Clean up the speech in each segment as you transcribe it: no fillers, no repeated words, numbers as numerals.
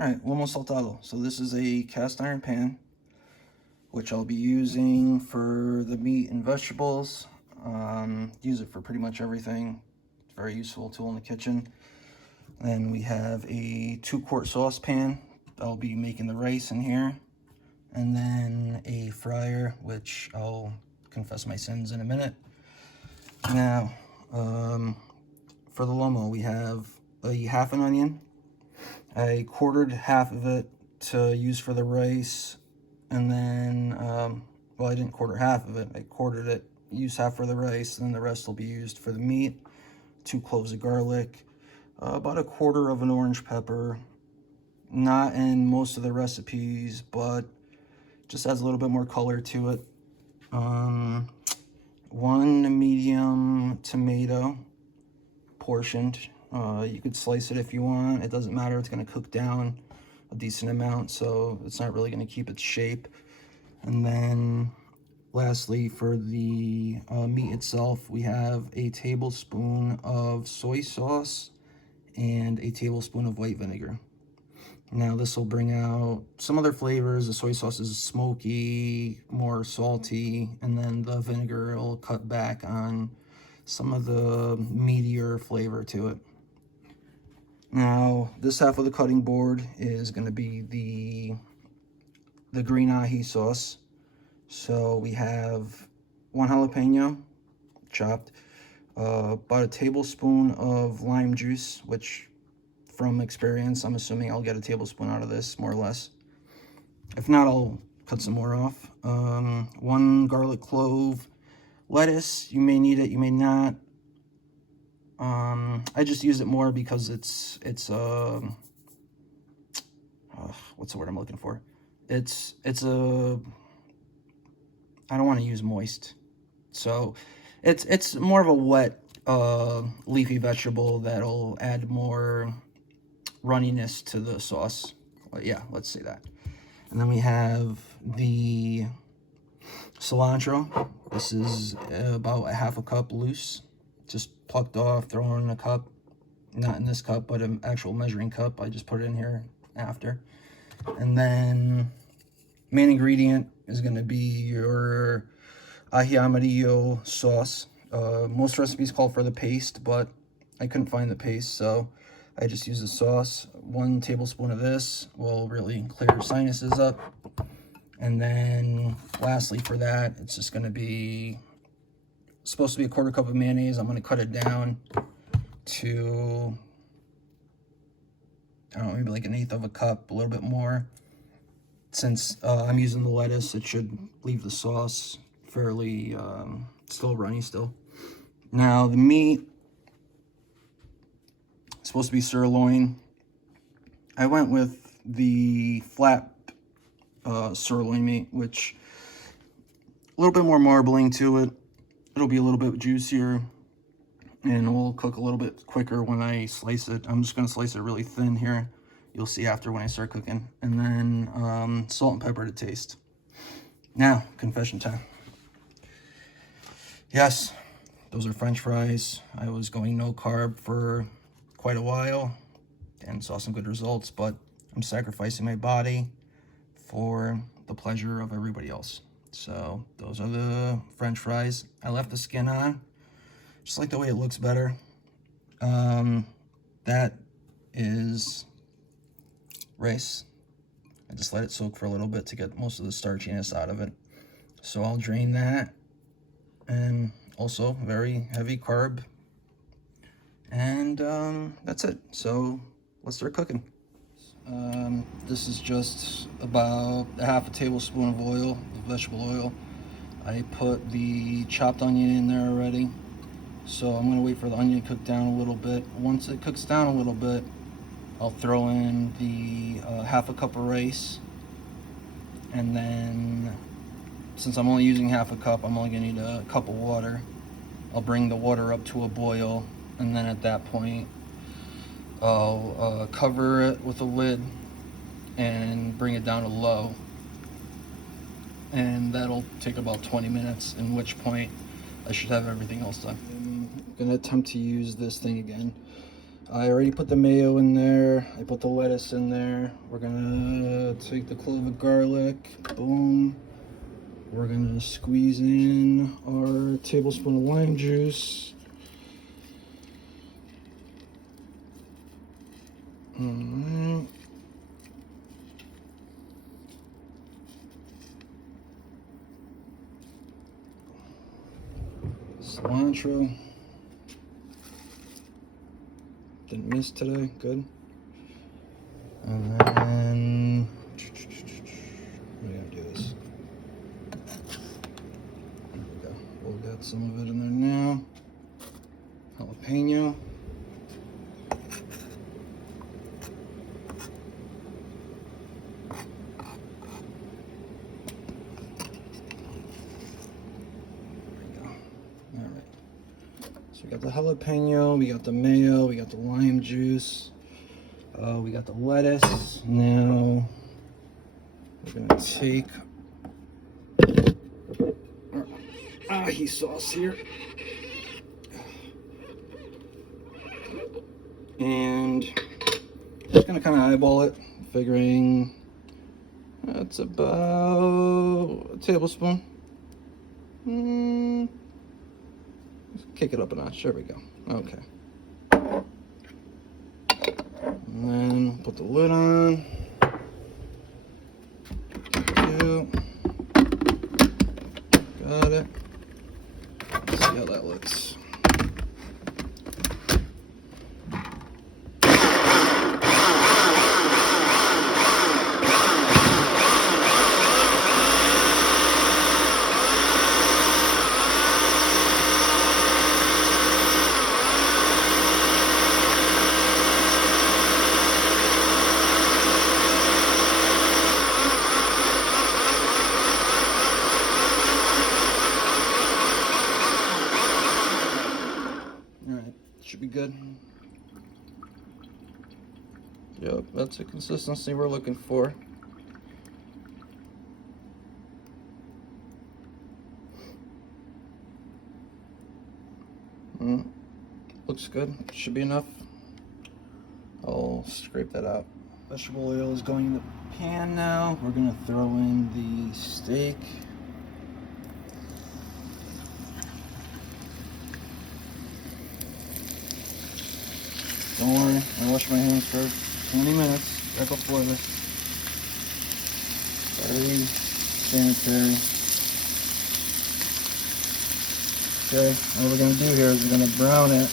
Alright, Lomo Saltado. So this is a cast iron pan, which I'll be using for the meat and vegetables. Use it for pretty much everything. It's a very useful tool in the kitchen. Then we have a 2-quart saucepan. I'll be making the rice in here. And then a fryer, which I'll confess my sins in a minute. Now, for the Lomo, we have a half an onion. I quartered half of it to use for the rice, and then, well, I didn't quarter half of it. I quartered it, used half for the rice, and then the rest will be used for the meat. 2 cloves of garlic, about a quarter of an orange pepper. Not in most of the recipes, but just adds a little bit more color to it. 1 medium tomato, portioned. You could slice it if you want. It doesn't matter. It's going to cook down a decent amount, so it's not really going to keep its shape. And then lastly, for the meat itself, we have a tablespoon of soy sauce and a tablespoon of white vinegar. Now this will bring out some other flavors. The soy sauce is smoky, more salty, and then the vinegar will cut back on some of the meatier flavor to it. Now, this half of the cutting board is going to be the green ají sauce. So we have 1 jalapeno chopped, about a tablespoon of lime juice, which from experience, I'm assuming I'll get a tablespoon out of this, more or less. If not, I'll cut some more off. 1 garlic clove. Lettuce, you may need it, you may not. I just use it more because it's what's the word I'm looking for? It's I don't want to use moist. So it's more of a wet leafy vegetable that'll add more runniness to the sauce. Yeah, let's say that. And then we have the cilantro. This is about a half a cup loose, just plucked off, thrown in a cup. Not in this cup, but an actual measuring cup. I just put it in here after. And then main ingredient is going to be your ají amarillo sauce. Most recipes call for the paste, but I couldn't find the paste, so I just use the sauce. 1 tablespoon of this will really clear your sinuses up. And then lastly for that, it's just going to be supposed to be a 1/4 cup of mayonnaise. I'm going to cut it down to, I don't know, maybe like 1/8 of a cup, a little bit more. Since I'm using the lettuce, it should leave the sauce fairly still runny still. Now the meat is supposed to be sirloin. I went with the flat sirloin meat, which a little bit more marbling to it. It'll be a little bit juicier, and it will cook a little bit quicker when I slice it. I'm just going to slice it really thin here. You'll see after when I start cooking. And then salt and pepper to taste. Now, confession time. Yes, those are French fries. I was going no carb for quite a while and saw some good results, but I'm sacrificing my body for the pleasure of everybody else. So those are the French fries. I left the skin on, just like the way it looks better. That is rice. I just let it soak for a little bit to get most of the starchiness out of it. So I'll drain that. And also very heavy carb. And that's it. So let's start cooking. This is just about a half a tablespoon of oil, of vegetable oil. I put the chopped onion in there already. So I'm gonna wait for the onion to cook down a little bit. Once it cooks down a little bit, I'll throw in the half a cup of rice. And then, since I'm only using half a cup, I'm only gonna need a cup of water. I'll bring the water up to a boil, and then at that point, I'll cover it with a lid and bring it down to low. And that'll take about 20 minutes, in which point I should have everything else done. I'm gonna attempt to use this thing again. I already put the mayo in there. I put the lettuce in there. We're gonna take the clove of garlic. Boom. We're gonna squeeze in our tablespoon of lime juice. Alright. Cilantro. Didn't miss today, good. And then, we're gonna do this. There we go. We'll get some of it in there now. Jalapeno. So we got the jalapeno, we got the mayo, we got the lime juice, we got the lettuce. Now we're gonna take our ahi sauce here, and just gonna kind of eyeball it, figuring that's about a tablespoon. Kick it up a notch. There we go. Okay. And then put the lid on. Got it. Let's see how that looks. Should be good. Yep, that's the consistency we're looking for. Looks good. Should be enough. I'll scrape that out. Vegetable oil is going in the pan now. We're gonna throw in the steak. Don't worry, I wash my hands for 20 minutes right before this. Very sanitary. Okay, what we're going to do here is we're going to brown it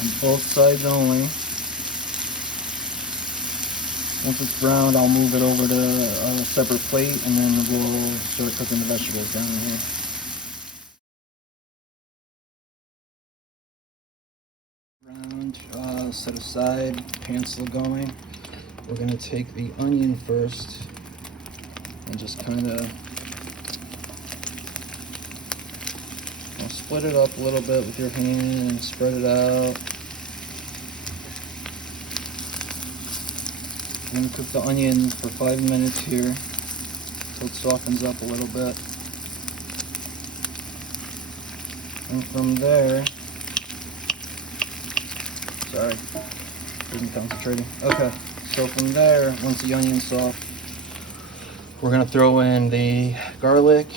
on both sides only. Once it's browned, I'll move it over to a separate plate, and then we'll start cooking the vegetables down here. Browned, set aside, pan still going. We're going to take the onion first and just kind of split it up a little bit with your hand and spread it out. And cook the onion for 5 minutes here until it softens up a little bit. And from there, sorry, wasn't concentrating. Okay, so from there, once the onion's soft, we're gonna throw in the garlic,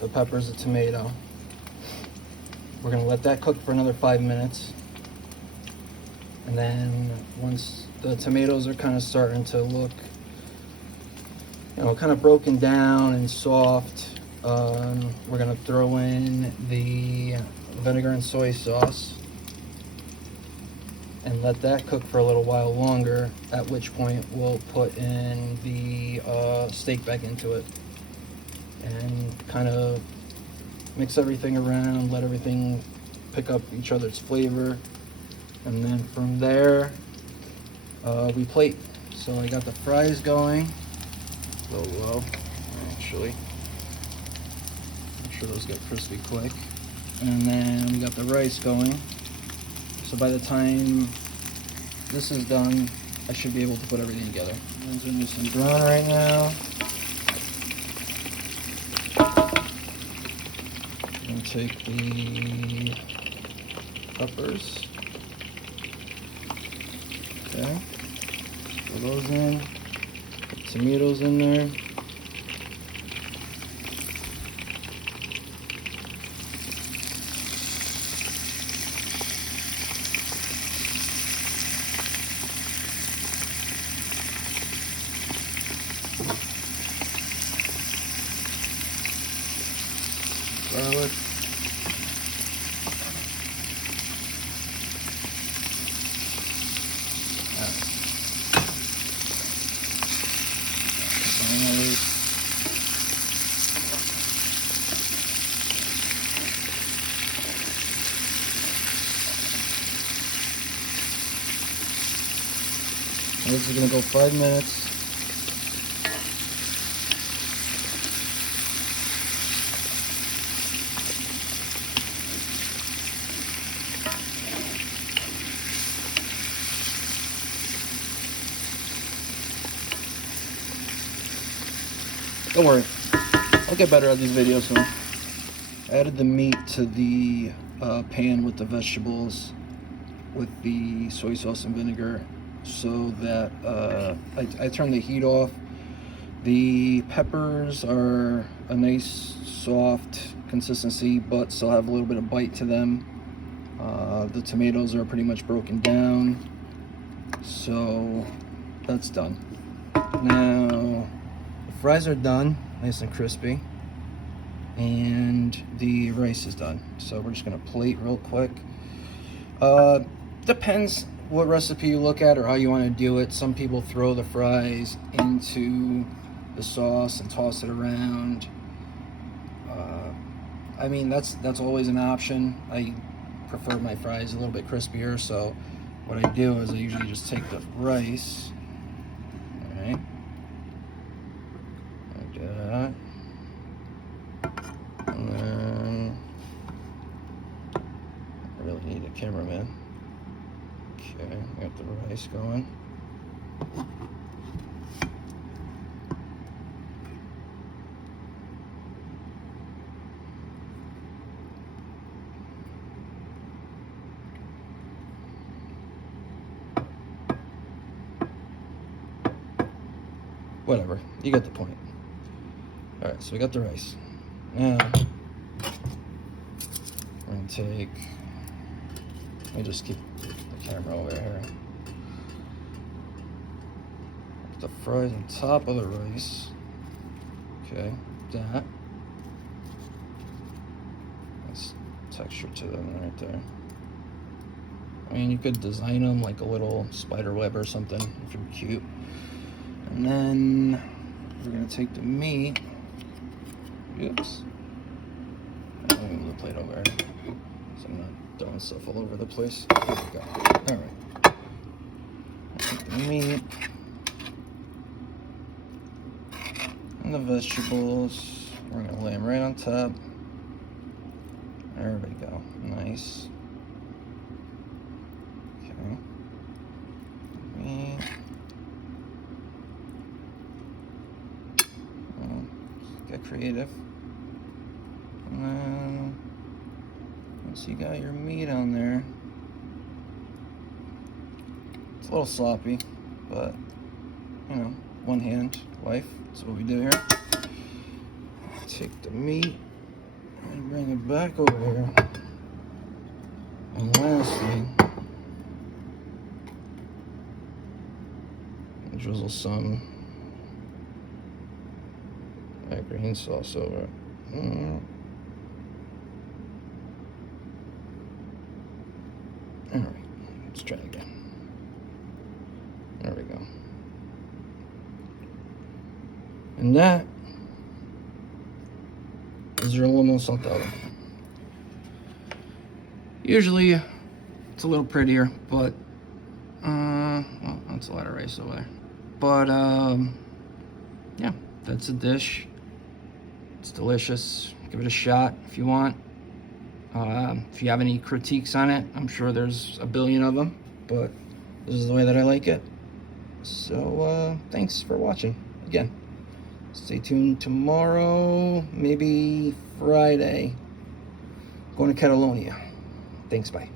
the peppers, the tomato. We're gonna let that cook for another 5 minutes. And then once the tomatoes are kind of starting to look, kind of broken down and soft, we're gonna throw in the vinegar and soy sauce and let that cook for a little while longer, at which point we'll put in the steak back into it and kind of mix everything around, let everything pick up each other's flavor, and then from there we plate. So I got the fries going a little low, actually. Make sure those get crispy quick. And then we got the rice going. So by the time this is done, I should be able to put everything together. It's gonna do some brown right now. And take the peppers. Okay. Put those in. Put tomatoes in there. Garlic. This is going to go 5 minutes. Don't worry, I'll get better at these videos soon. I added the meat to the pan with the vegetables with the soy sauce and vinegar so that I turn the heat off. The peppers are a nice soft consistency but still have a little bit of bite to them. The tomatoes are pretty much broken down, so that's done. Now the fries are done, nice and crispy, and the rice is done. So we're just gonna plate real quick. Depends what recipe you look at or how you want to do it. Some people throw the fries into the sauce and toss it around. I mean, that's always an option. I prefer my fries a little bit crispier, so what I do is I usually just take the rice, all right, like that, and then I really need a cameraman. Okay, got the rice going. Whatever, you get the point. All right, so we got the rice. Now, we're gonna take, let me just keep the camera over here. Put the fries on top of the rice. Okay, that. Nice texture to them right there. I mean, you could design them like a little spider web or something if you're cute. And then we're gonna take the meat. Oops. Let me move the plate over here so I'm not throwing stuff all over the place. There we go. All right. Take the meat and the vegetables. We're gonna lay them right on top. There we go. Nice. Okay. Meat. Get creative. And then once you got your meat on there, it's a little sloppy, but you know, one hand life. That's what we do here. Take the meat and bring it back over here. And lastly, drizzle some green sauce over it. All right, let's try again. There we go. And that is your Lomo Saltado. Usually it's a little prettier, but well, that's a lot of rice over there. But yeah, that's a dish. It's delicious. Give it a shot if you want. If you have any critiques on it, I'm sure there's a billion of them, but this is the way that I like it. So thanks for watching again. Stay tuned tomorrow, maybe Friday. Going to Catalonia. Thanks, bye.